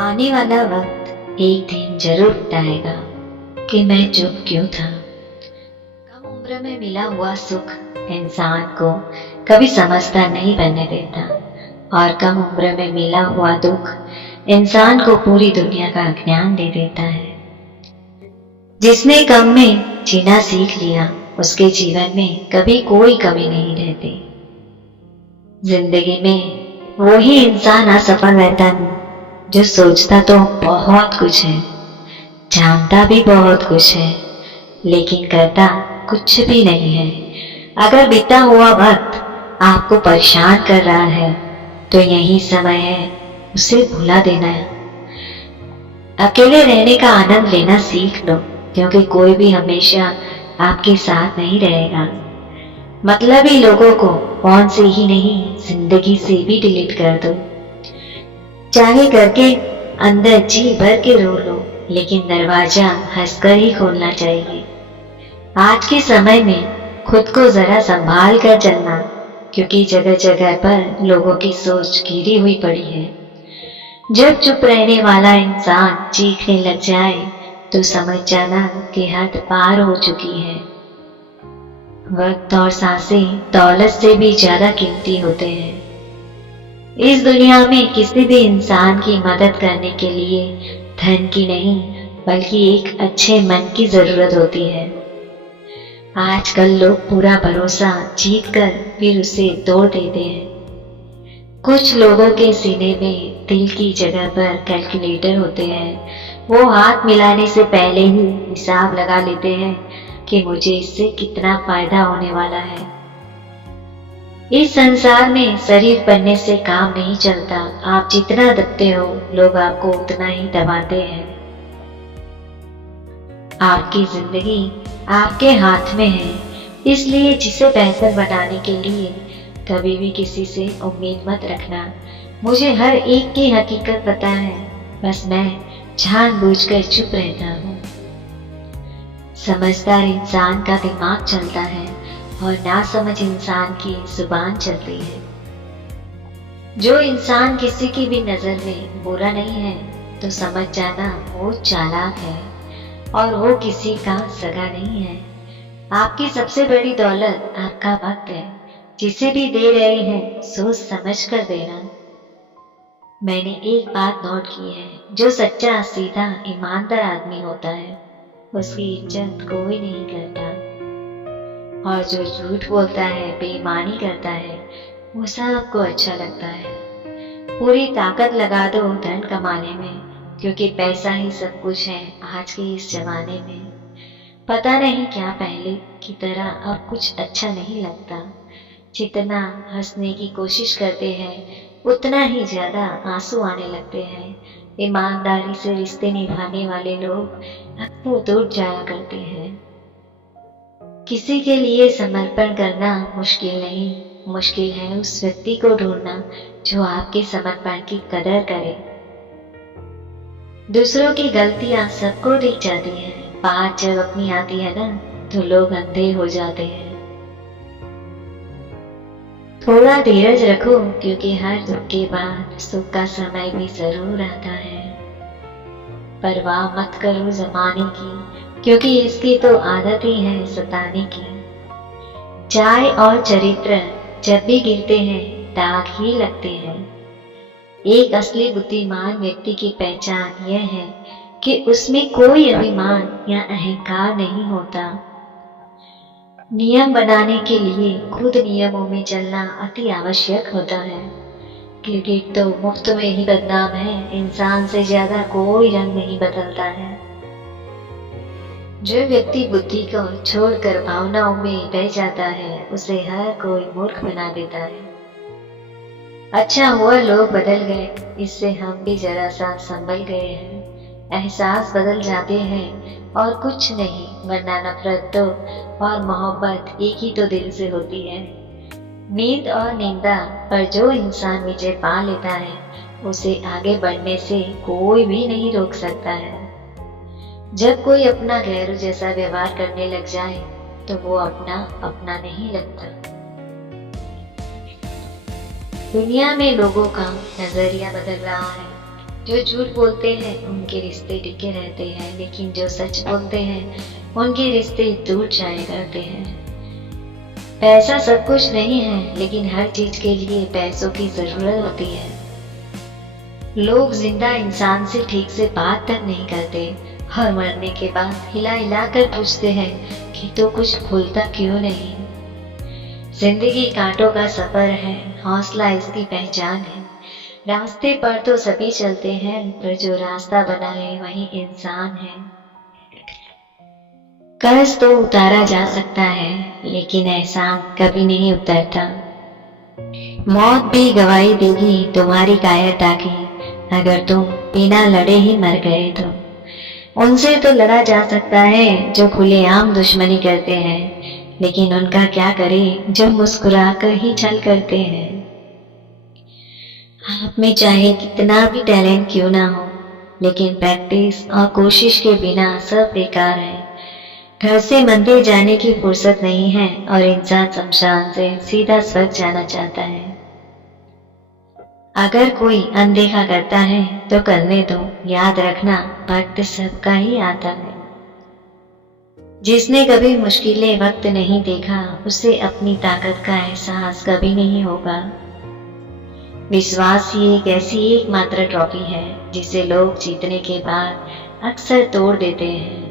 आने वाला वक्त एक दिन जरूर बताएगा कि मैं चुप क्यों था। कम उम्र में मिला हुआ सुख इंसान को कभी समझदार नहीं बनने देता और कम उम्र में मिला हुआ दुख इंसान को पूरी दुनिया का ज्ञान दे देता है। जिसने कम में जीना सीख लिया उसके जीवन में कभी कोई कमी नहीं रहती। जिंदगी में वही इंसान असफल रहता है जो सोचता तो बहुत कुछ है, जानता भी बहुत कुछ है, लेकिन करता कुछ भी नहीं है। अगर बीता हुआ वक्त आपको परेशान कर रहा है तो यही समय है उसे भुला देना है। अकेले रहने का आनंद लेना सीख लो, क्योंकि कोई भी हमेशा आपके साथ नहीं रहेगा। मतलबी लोगों को फोन से ही नहीं, जिंदगी से भी डिलीट कर दो। चाहे करके अंदर जी भर के रो लो, लेकिन दरवाजा हंसकर ही खोलना चाहिए। आज के समय में खुद को जरा संभाल कर चलना, क्योंकि जगह जगह पर लोगों की सोच घिरी हुई पड़ी है। जब चुप रहने वाला इंसान चीखने लग जाए तो समझ जाना कि हद पार हो चुकी है। वक्त और सांसें दौलत से भी ज्यादा कीमती होते हैं। इस दुनिया में किसी भी इंसान की मदद करने के लिए धन की नहीं बल्कि एक अच्छे मन की जरूरत होती है। आजकल लोग पूरा भरोसा जीत कर फिर उसे तोड़ देते हैं। कुछ लोगों के सीने में दिल की जगह पर कैलकुलेटर होते हैं। वो हाथ मिलाने से पहले ही हिसाब लगा लेते हैं कि मुझे इससे कितना फायदा होने वाला है। इस संसार में शरीफ बनने से काम नहीं चलता। आप जितना दबते हो लोग आपको उतना ही दबाते हैं। आपकी जिंदगी आपके हाथ में है, इसलिए जिसे बेहतर बनाने के लिए कभी भी किसी से उम्मीद मत रखना। मुझे हर एक की हकीकत पता है, बस मैं जानबूझकर चुप रहता हूँ। समझदार इंसान का दिमाग चलता है और नासमझ इंसान की जुबान चलती है। जो इंसान किसी की भी नजर में बुरा नहीं है तो समझ जाना वो चालाक है और वो किसी का सगा नहीं है। आपकी सबसे बड़ी दौलत आपका वक्त है। जिसे भी दे रहे हैं सोच समझ कर देना। मैंने एक बात नोट की है, जो सच्चा सीधा ईमानदार आदमी होता है उसकी इज्जत कोई नहीं करता, और जो झूठ बोलता है, बेईमानी करता है, वो सबको अच्छा लगता है। पूरी ताकत लगा दो धन कमाने में, क्योंकि पैसा ही सब कुछ है आज के इस जमाने में। पता नहीं क्या पहले की तरह अब कुछ अच्छा नहीं लगता। जितना हंसने की कोशिश करते हैं उतना ही ज्यादा आंसू आने लगते हैं। ईमानदारी से रिश्ते निभाने वाले लोग अक्सर दूर जाया करते हैं। किसी के लिए समर्पण करना मुश्किल नहीं, मुश्किल है उस व्यक्ति को ढूंढना जो आपके समर्पण की कदर करे। दूसरों की गलतियां सबको दिख जाती हैं, बात जब अपनी आती है ना तो लोग अंधे हो जाते हैं। थोड़ा धीरज रखो, क्योंकि हर दुख के बाद सुख का समय भी जरूर आता है। परवाह मत करो जमाने की, क्योंकि इसकी तो आदत ही है सताने की। चाय और चरित्र जब भी गिरते हैं दाग ही लगते हैं। एक असली बुद्धिमान व्यक्ति की पहचान यह है कि उसमें कोई अभिमान या अहंकार नहीं होता। नियम बनाने के लिए खुद नियमों में चलना अति आवश्यक होता है। क्रिकेट तो मुफ्त में ही बदनाम है, इंसान से ज्यादा कोई रंग नहीं बदलता है। जो व्यक्ति बुद्धि को छोड़कर भावनाओं में बह जाता है उसे हर कोई मूर्ख बना देता है। अच्छा हुआ लोग बदल गए, इससे हम भी जरा सा संभल गए हैं। एहसास बदल जाते हैं और कुछ नहीं, वरना नफरत तो और मोहब्बत एक ही तो दिल से होती है। नींद और निंदा पर जो इंसान विजय पा लेता है उसे आगे बढ़ने से कोई भी नहीं रोक सकता है। जब कोई अपना गैरों जैसा व्यवहार करने लग जाए तो वो अपना नहीं लगता। दुनिया में लोगों का नजरिया बदल रहा है। जो झूठ बोलते हैं उनके रिश्ते टिके रहते हैं, लेकिन जो सच बोलते हैं उनके रिश्ते टूट जाया करते हैं। पैसा सब कुछ नहीं है, लेकिन हर चीज के लिए पैसों की जरूरत होती है। लोग जिंदा इंसान से ठीक से बात तक नहीं करते और मरने के बाद हिला हिला कर पूछते हैं कि तो कुछ भूलता क्यों नहीं। जिंदगी कांटों का सफर है, हौसला इसकी पहचान है। रास्ते पर तो सभी चलते हैं, पर जो रास्ता बनाए वही इंसान है। कर्ज तो उतारा जा सकता है, लेकिन एहसान कभी नहीं उतरता। मौत भी गवाही देगी तुम्हारी कायरता की, अगर तुम बिना लड़े ही मर गए तो। उनसे तो लड़ा जा सकता है जो खुलेआम दुश्मनी करते हैं, लेकिन उनका क्या करें जो मुस्कुरा कर ही छल करते हैं। आप में चाहे कितना भी टैलेंट क्यों ना हो, लेकिन प्रैक्टिस और कोशिश के बिना सब बेकार है। घर से मंदिर जाने की फुर्सत नहीं है और इंसान शमशान से सीधा स्वर्ग जाना चाहता है। अगर कोई अनदेखा करता है तो करने दो, याद रखना वक्त सबका ही आता है। जिसने कभी मुश्किलें वक्त नहीं देखा, उसे अपनी ताकत का एहसास कभी नहीं होगा। विश्वास ही एक ऐसी एकमात्र ट्रॉफी है जिसे लोग जीतने के बाद अक्सर तोड़ देते हैं।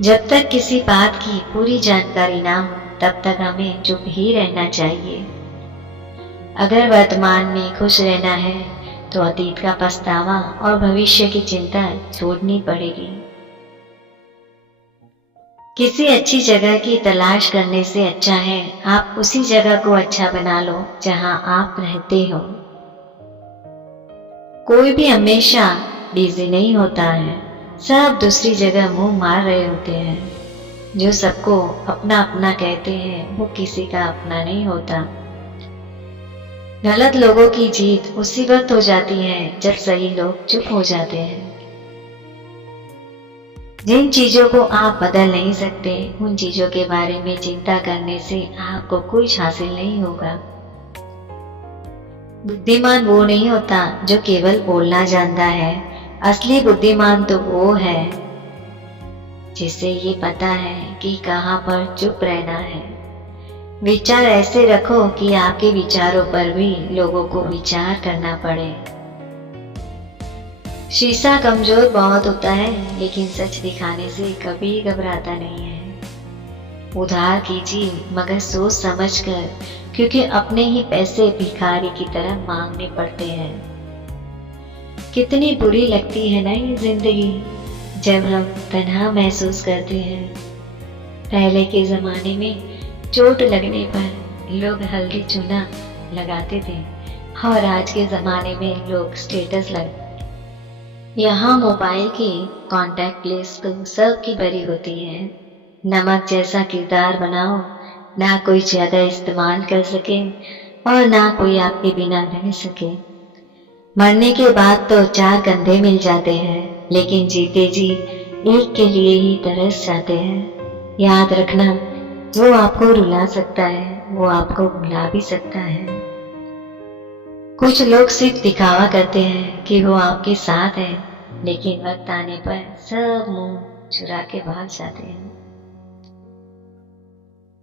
जब तक किसी बात की पूरी जानकारी ना हो, तब तक हमें चुप ही रहना चाहिए। अगर वर्तमान में खुश रहना है तो अतीत का पछतावा और भविष्य की चिंता छोड़नी पड़ेगी। किसी अच्छी जगह की तलाश करने से अच्छा है आप उसी जगह को अच्छा बना लो जहां आप रहते हो। कोई भी हमेशा बिजी नहीं होता है, सब दूसरी जगह मुंह मार रहे होते हैं। जो सबको अपना अपना कहते हैं वो किसी का अपना नहीं होता। गलत लोगों की जीत उसी वक्त हो जाती है जब सही लोग चुप हो जाते हैं। जिन चीजों को आप बदल नहीं सकते, उन चीजों के बारे में चिंता करने से आपको कुछ हासिल नहीं होगा। बुद्धिमान वो नहीं होता जो केवल बोलना जानता है, असली बुद्धिमान तो वो है जिसे ये पता है कि कहां पर चुप रहना है। विचार ऐसे रखो कि आपके विचारों पर भी लोगों को विचार करना पड़े। शीशा कमजोर बहुत होता है, लेकिन सच दिखाने से कभी घबराता नहीं है। उधार कीजिए मगर सोच समझ कर, क्योंकि अपने ही पैसे भिखारी की तरह मांगने पड़ते हैं। कितनी बुरी लगती है ना ये जिंदगी जब हम तन्हा महसूस करते हैं। पहले के जमाने में चोट लगने पर लोग हल्दी चूना लगाते थे और आज के जमाने में लोग स्टेटस लगाते। यहाँ मोबाइल की कॉन्टैक्ट लिस्ट तो सबकी भरी होती है। नमक जैसा किरदार बनाओ, ना कोई ज्यादा इस्तेमाल कर सके और ना कोई आपके बिना रह सके। मरने के बाद तो 4 कंधे मिल जाते हैं, लेकिन जीते जी एक के लिए ही तरस जाते हैं। याद रखना, वो आपको रुला सकता है, वो आपको भुला भी सकता है। कुछ लोग सिर्फ दिखावा करते हैं कि वो आपके साथ है, लेकिन वक्त आने पर सब मुंह चुरा के भाग जाते हैं।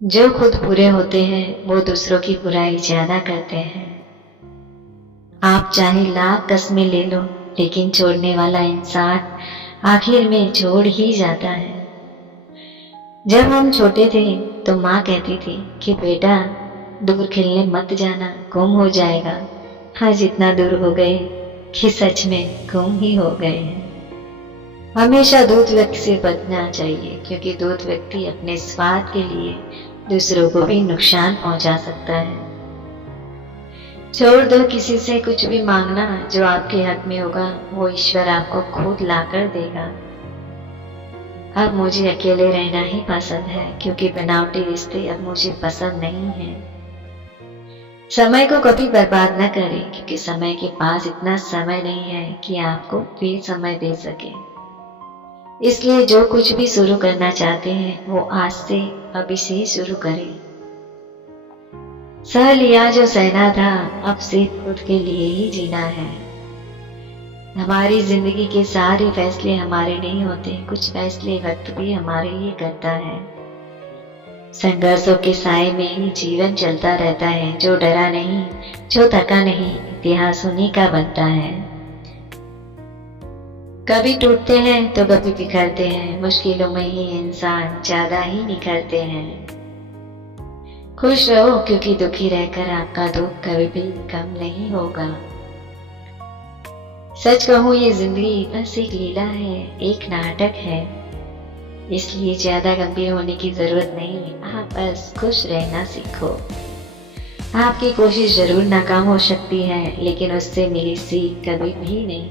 जो खुद बुरे होते हैं वो दूसरों की बुराई ज्यादा करते हैं। आप चाहे लाख कस्में ले लो, लेकिन छोड़ने वाला इंसान आखिर में छोड़ ही जाता है। जब हम छोटे थे तो माँ कहती थी कि बेटा दूर खेलने मत जाना, गुम हो जाएगा। आज इतना दूर हो गए कि सच में गुम ही हो गए हैं। हमेशा दूत व्यक्ति से बचना चाहिए, क्योंकि दूत व्यक्ति अपने स्वार्थ के लिए दूसरों को भी नुकसान पहुंचा सकता है। छोड़ दो किसी से कुछ भी मांगना, जो आपके हक में होगा वो ईश्वर आपको खुद लाकर देगा। अब मुझे अकेले रहना ही पसंद है, क्योंकि बनावटी रिश्ते अब मुझे पसंद नहीं है। समय को कभी बर्बाद न करें, क्योंकि समय के पास इतना समय नहीं है कि आपको फिर समय दे सके। इसलिए जो कुछ भी शुरू करना चाहते हैं वो आज से, अभी से ही शुरू करें। सह लिया जो सहना था, अब सिर्फ खुद के लिए ही जीना है। हमारी जिंदगी के सारे फैसले हमारे नहीं होते, कुछ फैसले वक्त भी हमारे लिए करता है। संघर्षों के साए में ही जीवन चलता रहता है। जो डरा नहीं, जो थका नहीं, इतिहास उन्हीं का बनता है। कभी टूटते हैं तो कभी बिखरते हैं, मुश्किलों में ही इंसान ज्यादा ही निखरते हैं। खुश रहो क्योंकि दुखी रहकर आपका दुख कभी भी कम नहीं होगा। सच कहूं ये जिंदगी बस एक लीला है, एक नाटक है, इसलिए ज्यादा गंभीर होने की जरूरत नहीं। आप बस खुश रहना सीखो। आपकी कोशिश जरूर नाकाम हो सकती है, लेकिन उससे मिली सीख कभी भी नहीं